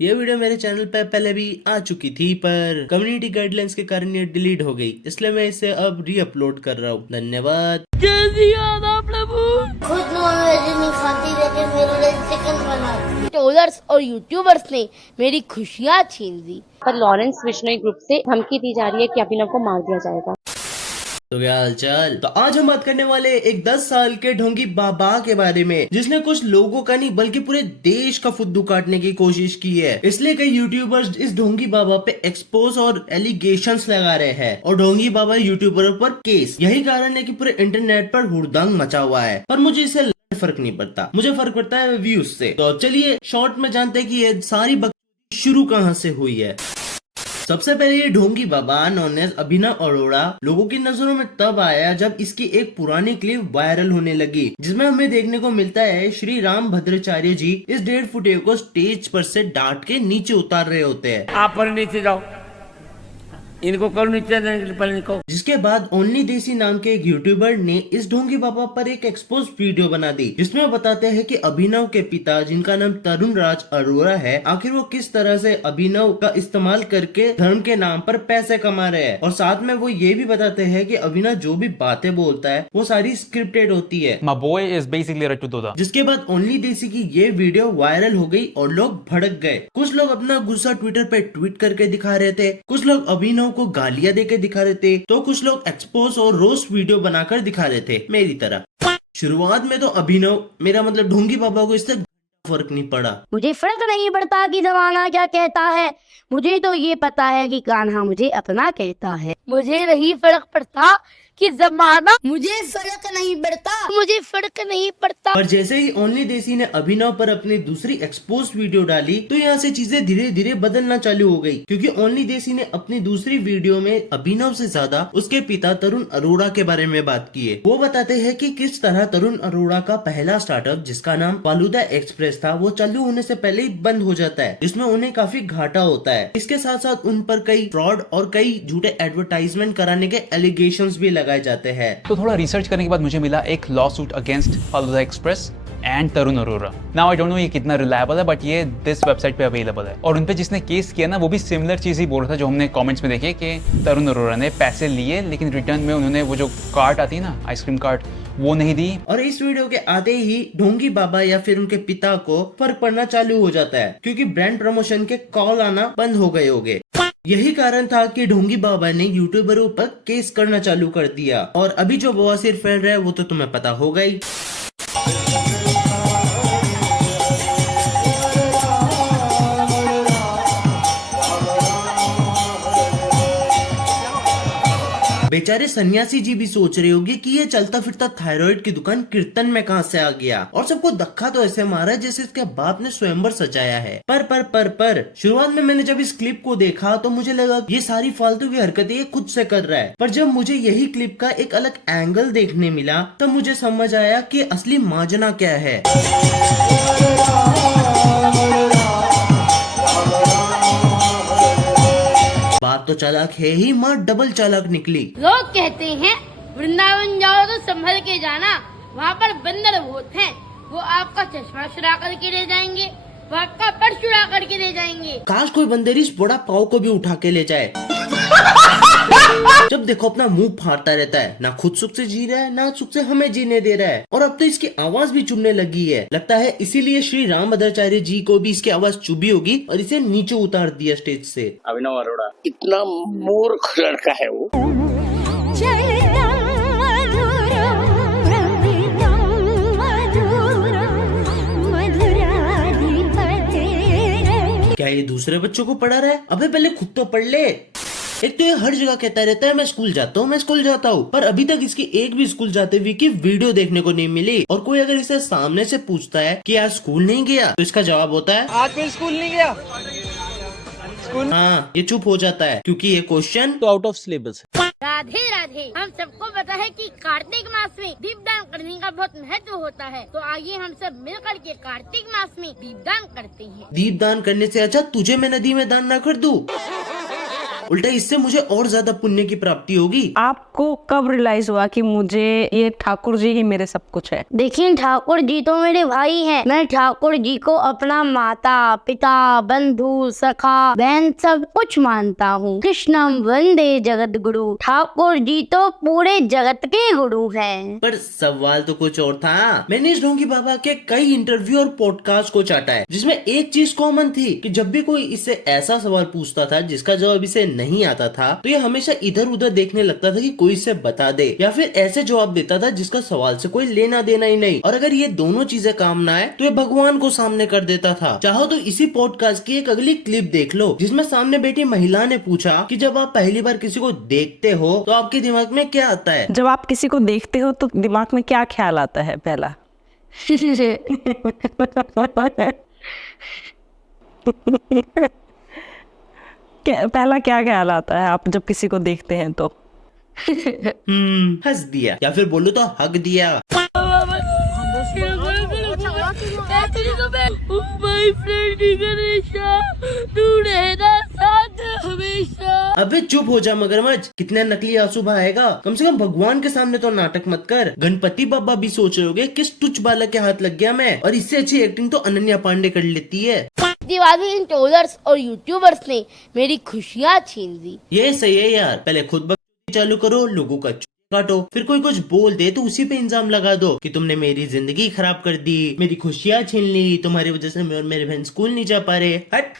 ये वीडियो मेरे चैनल पे पहले भी आ चुकी थी पर कम्युनिटी गाइडलाइंस के कारण ये डिलीट हो गई, इसलिए मैं इसे अब री अपलोड कर रहा हूँ। धन्यवाद। जय आदा प्रभु। खुद नॉनवेज नहीं खाती लेकिन मेरे लिए चिकन बनाती। ट्रोलर्स और यूट्यूबर्स ने मेरी खुशियाँ छीन ली। पर लॉरेंस बिश्नोई ग्रुप से धमकी दी जा रही है कि अभिनव को मार दिया जाएगा। तो क्या हाल चाल। तो आज हम बात करने वाले एक 10 साल के ढोंगी बाबा के बारे में, जिसने कुछ लोगों का नहीं बल्कि पूरे देश का फुद्दू काटने की कोशिश की है। इसलिए कई यूट्यूबर्स इस ढोंगी बाबा पे एक्सपोज और एलिगेशंस लगा रहे हैं और ढोंगी बाबा यूट्यूबरों पर केस। यही कारण है कि पूरे इंटरनेट पर हुड़दंग मचा हुआ है, पर मुझे इसे फर्क नहीं पड़ता, मुझे फर्क पड़ता है व्यूज से। तो चलिए शॉर्ट में जानते हैं कि ये सारी बकवास शुरू कहाँ से हुई है। सबसे पहले ये ढोंगी बाबा नॉन एज अभिनव अरोड़ा लोगों की नजरों में तब आया जब इसकी एक पुरानी क्लिप वायरल होने लगी, जिसमें हमें देखने को मिलता है श्री राम भद्राचार्य जी इस 1.5 फुटिया को स्टेज पर से डांट के नीचे उतार रहे होते हैं। आप पर नीचे जाओ, इनको करो नीचे, पहले इनको। जिसके बाद ओनली देसी नाम के एक यूट्यूबर ने इस ढोंगी बाबा पर एक एक्सपोज वीडियो बना दी, जिसमें बताते हैं कि अभिनव के पिता, जिनका नाम तरुण राज अरोड़ा है, आखिर वो किस तरह से अभिनव का इस्तेमाल करके धर्म के नाम पर पैसे कमा रहे हैं। और साथ में वो ये भी बताते हैं कि अभिनव जो भी बातें बोलता है वो सारी स्क्रिप्टेड होती है। My boy is basically Rattu Toda. जिसके बाद ओनली देसी की ये वीडियो वायरल हो गई और लोग भड़क गए। कुछ लोग अपना गुस्सा ट्विटर पे ट्वीट करके दिखा रहे थे, कुछ लोग अभिनव को गालियां देके दिखा रहे थे, तो कुछ लोग एक्सपोज और रोस्ट वीडियो बनाकर दिखा रहे थे मेरी तरह। शुरुआत में तो अभिनव, मेरा मतलब ढोंगी बाबा को इससे फर्क नहीं पड़ा। मुझे फर्क नहीं पड़ता कि जमाना क्या कहता है, मुझे तो ये पता है कि कान्हा मुझे अपना कहता है। मुझे नहीं फर्क पड़ता कि जमाना, मुझे फर्क नहीं पड़ता, मुझे फर्क नहीं पड़ता। पर जैसे ही ओनली देसी ने अभिनव पर अपनी दूसरी एक्सपोज वीडियो डाली तो यहाँ से चीजें धीरे धीरे बदलना चालू हो गई, क्योंकि ओनली देसी ने अपनी दूसरी वीडियो में अभिनव से ज्यादा उसके पिता तरुण अरोड़ा के बारे में बात की है। वो बताते हैं कि किस तरह तरुण अरोड़ा का पहला स्टार्टअप, जिसका नाम फालूदा एक्सप्रेस था, वो चालू होने से पहले ही बंद हो जाता है, जिसमें उन्हें काफी घाटा होता है। इसके साथ साथ उन पर कई फ्रॉड और कई झूठे एडवर्टाइजमेंट कराने के एलिगेशंस भी लगाए जाते हैं। तो थोड़ा रिसर्च करने के बाद मुझे मिला एक law suit against falooda express and Tarun Arora. Now I don't know ये कितना रिलायबल है, बट ये दिस वेबसाइट पे अवेलेबल है। और उनपे जिसने केस किया ना, वो भी सिमिलर चीज ही बोल रहा था जो हमने कमेंट्स में देखे कि तरुण अरोड़ा ने पैसे लिए लेकिन रिटर्न में उन्होंने वो जो कार्ट आती है ना, आइसक्रीम कार्ट, वो नहीं दी। और इस वीडियो के आते ही ढोंगी बाबा या फिर उनके पिता को फर्क पड़ना चालू हो जाता है, क्योंकि ब्रांड प्रमोशन के कॉल आना बंद हो गए होंगे। यही कारण था कि ढोंगी बाबा ने यूट्यूबरों पर केस करना चालू कर दिया। और अभी जो बवासीर फैल रहा है वो तो तुम्हें पता होगा ही। बेचारे सन्यासी जी भी सोच रहे होंगे कि ये चलता फिरता थायराइड की दुकान कीर्तन में कहां से आ गया, और सबको धक्का तो ऐसे मारा जैसे इसके बाप ने स्वयंवर सजाया है। पर शुरुआत में मैंने जब इस क्लिप को देखा तो मुझे लगा ये सारी फालतू की हरकतें ये खुद से कर रहा है, पर जब मुझे यही क्लिप का एक अलग एंगल देखने मिला तब मुझे समझ आया कि असली माजना क्या है। बाप तो चालाक है ही, माँ डबल चालाक निकली। लोग कहते हैं वृंदावन जाओ तो संभल के जाना, वहाँ पर बंदर बहुत हैं, वो आपका चश्मा चुरा करके ले जाएंगे, वो आपका पर्स चुरा करके ले जाएंगे। काश कोई बंदर इस बड़ा पाव को भी उठा के ले जाए। जब देखो अपना मुंह फाड़ता रहता है, ना खुद सुख से जी रहा है ना सुख से हमें जीने दे रहा है, और अब तो इसकी आवाज भी चुभने लगी है। लगता है इसीलिए श्री राम भद्राचार्य जी को भी इसकी आवाज चुभी होगी और इसे नीचे उतार दिया स्टेज से। अभिनव अरोड़ा इतना मूर्ख लड़का है वो। क्या ये दूसरे बच्चों को पढ़ा रहा है? अबे पहले खुद तो पढ़ ले। एक तो ये हर जगह कहता रहता है मैं स्कूल जाता हूँ, मैं स्कूल जाता हूँ, पर अभी तक इसकी एक भी स्कूल जाते हुए की वीडियो देखने को नहीं मिली। और कोई अगर इसे सामने से पूछता है कि आज स्कूल नहीं गया, तो इसका जवाब होता है आज मैं स्कूल नहीं गया। स्कूल हाँ। ये चुप हो जाता है क्योंकि ये क्वेश्चन तो out of syllabus. Radhe Radhe. हम सबको पता है कि कार्तिक मास में दीपदान करने का बहुत महत्व होता है, तो आइए हम सब मिलकर के कार्तिक मास में दीपदान करते हैं। दीपदान करने से अच्छा तुझे मैं नदी में दान ना कर दूं। उल्टा इससे मुझे और ज्यादा पुण्य की प्राप्ति होगी। आपको कब रियलाइज हुआ कि मुझे ये ठाकुर जी ही मेरे सब कुछ है? देखिए ठाकुर जी तो मेरे भाई हैं। मैं ठाकुर जी को अपना माता पिता बंधु सखा बहन सब कुछ मानता हूँ। कृष्णम वंदे जगत गुरु। ठाकुर जी तो पूरे जगत के गुरु हैं। पर सवाल तो कुछ और था। मैंने इस ढोंगी बाबा के कई इंटरव्यू और पॉडकास्ट को चाटा है, जिसमें एक चीज कॉमन थी कि जब भी कोई इससे ऐसा सवाल पूछता था जिसका जवाब इसे नहीं आता था, तो ये हमेशा इधर उधर देखने लगता था कि कोई इसे बता दे, या फिर ऐसे जवाब देता था जिसका सवाल से कोई लेना देना ही नहीं। और अगर ये दोनों चीजें काम ना आए तो ये भगवान को सामने कर देता था। चाहो तो इसी पॉडकास्ट की एक अगली क्लिप देख लो, जिसमें सामने बैठी महिला ने पूछा कि जब आप पहली बार किसी को देखते हो तो आपके दिमाग में क्या आता है। जब आप किसी को देखते हो तो दिमाग में क्या ख्याल आता है? पहला पहला क्या ख्याल आता है आप जब किसी को देखते हैं तो? हंस दिया, या फिर बोलो तो हक दिया। अबे चुप हो जा मगरमच्छ, कितने नकली आंसू बहाएगा। कम से कम भगवान के सामने तो नाटक मत कर। गणपति बाबा भी सोच रहे होगे किस तुच्छ बालक के हाथ लग गया मैं, और इससे अच्छी एक्टिंग तो अनन्या पांडे कर लेती है। दिवाली इन ट्रोलर्स और यूट्यूबर्स ने मेरी खुशियाँ छीन ली। ये सही है यार, पहले खुद बकवास चालू करो, लोगों का काटो, फिर कोई कुछ बोल दे तो उसी पे इल्जाम लगा दो कि तुमने मेरी जिंदगी खराब कर दी, मेरी खुशियाँ छीन ली, तुम्हारी वजह से मैं और मेरे बहन स्कूल नहीं जा पा रहे। हट।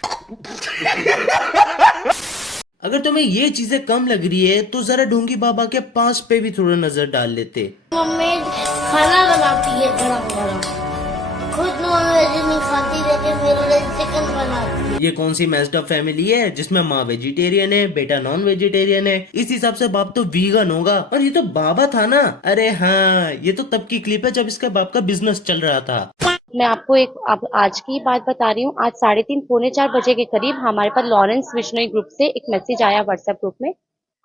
अगर तुम्हें ये चीजें कम लग रही है तो जरा ढोंगी बाबा के पास पे भी थोड़ा नजर डाल लेते। मम्मी खाना बनाती है गरम गरम, खुद नॉनवेज नहीं खाती रहती, मेरे लिए चिकन बनाती है। ये कौन सी मैस्ड अप फैमिली है जिसमें माँ वेजिटेरियन है, बेटा नॉन वेजिटेरियन है? इस हिसाब से बाप तो वीगन होगा। और ये तो बाबा था ना। अरे हाँ, ये तो तब की क्लिप है जब इसका बाप का बिजनेस चल रहा था। मैं आपको आज की बात बता रही हूँ। आज 3:30 पौने 4 बजे के करीब हमारे पास लॉरेंस विश्नोई ग्रुप से एक मैसेज आया व्हाट्सएप ग्रुप में,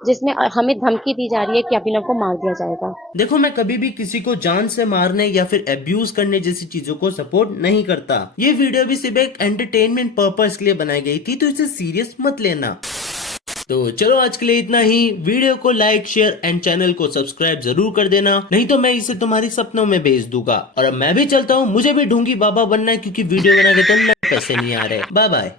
जिसमें हमें धमकी दी जा रही है कि अभिनव को मार दिया जाएगा। देखो, मैं कभी भी किसी को जान से मारने या फिर अब्यूज करने जैसी चीजों को सपोर्ट नहीं करता। ये वीडियो भी सिर्फ एक एंटरटेनमेंट पर्पस के लिए बनाई गई थी, तो इसे सीरियस मत लेना। तो चलो आज के लिए इतना ही। वीडियो को लाइक शेयर एंड चैनल को सब्सक्राइब जरूर कर देना, नहीं तो मैं इसे तुम्हारे सपनों में भेज दूंगा। और अब मैं भी चलता हूँ, मुझे भी ढोंगी बाबा बनना है, क्योंकि वीडियो बना के तो पैसे नहीं आ रहे। Bye bye.